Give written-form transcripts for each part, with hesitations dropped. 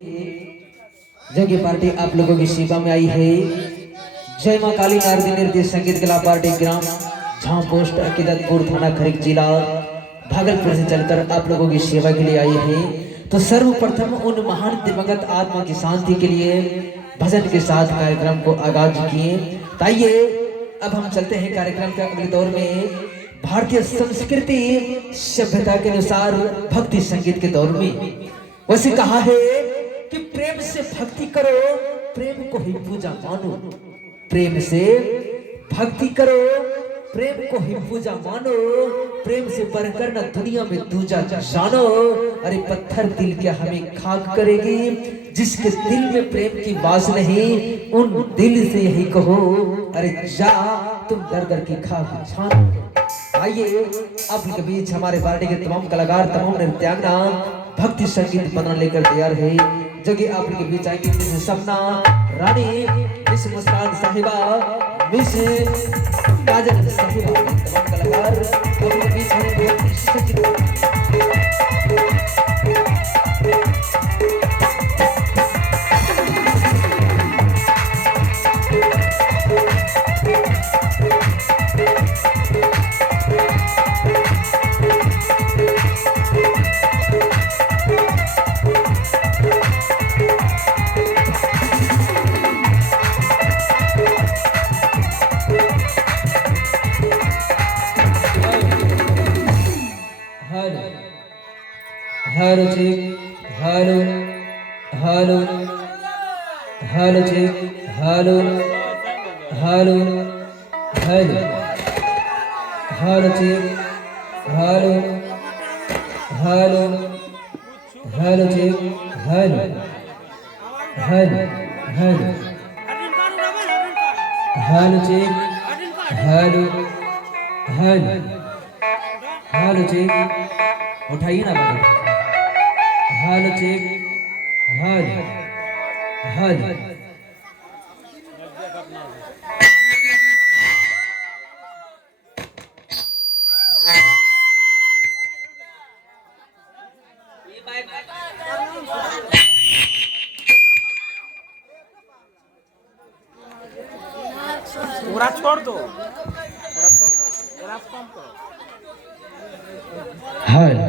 जगह पार्टी आप लोगों की सेवा में आई है। जय मां काली नारदी नृत्य संगीत कला पार्टी ग्राम झां पोस्ट अकीदतपुर थाना खरीक जिला भागलपुर से चलकर आप लोगों की सेवा के लिए आई है। तो सर्वप्रथम उन महान दिवंगत आत्मा की शांति के लिए भजन के साथ कार्यक्रम को आगाज किए। आइए अब हम चलते हैं कार्यक्रम के अगले दौर में भारतीय संस्कृति सभ्यता के अनुसार भक्ति संगीत के दौर में। वैसे कहा है कि प्रेम से भक्ति करो, प्रेम को ही पूजा मानो। प्रेम से भक्ति करो, प्रेम को ही पूजा मानो। प्रेम से बढ़कर ना दुनिया में दूजा जानो। अरे पत्थर दिल क्या हमें खाक करेगी, जिसके दिल में प्रेम की बात नहीं उन दिल से यही कहो अरे जा तुम दर दर की खाक छानो। आइए आपके बीच हमारे पार्टी के तमाम कलाकार तमाम नृत्यांगना भक्ति संगीत बना लेकर तैयार है। जगह आपके बीच आएंगे मिस सपना रानी, मिस मुस्कान साहिबा, मिस काजल साहिबा, तमाम कलाकार आपके बीच आएंगे भक्ति संगीत। Hello check hello hello hello check hello hello hello hello check hello hello hello check hello hello hello hello check hello hello hello check उठाइए ना बाबा। हेलो चेक हेलो हेलो पूरा छोड़ दो, पूरा छोड़ दो, जरा कम करो। Hello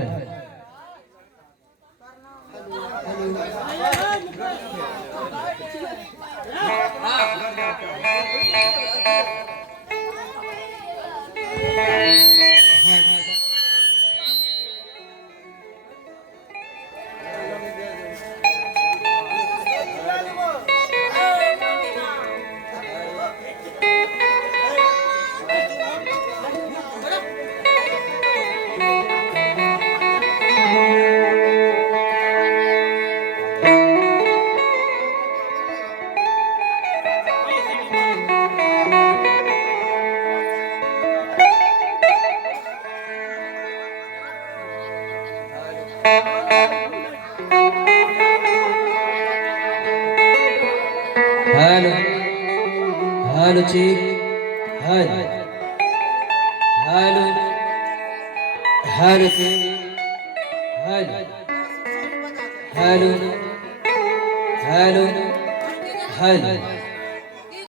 hello hello check hello hello hello check hello hello hello hello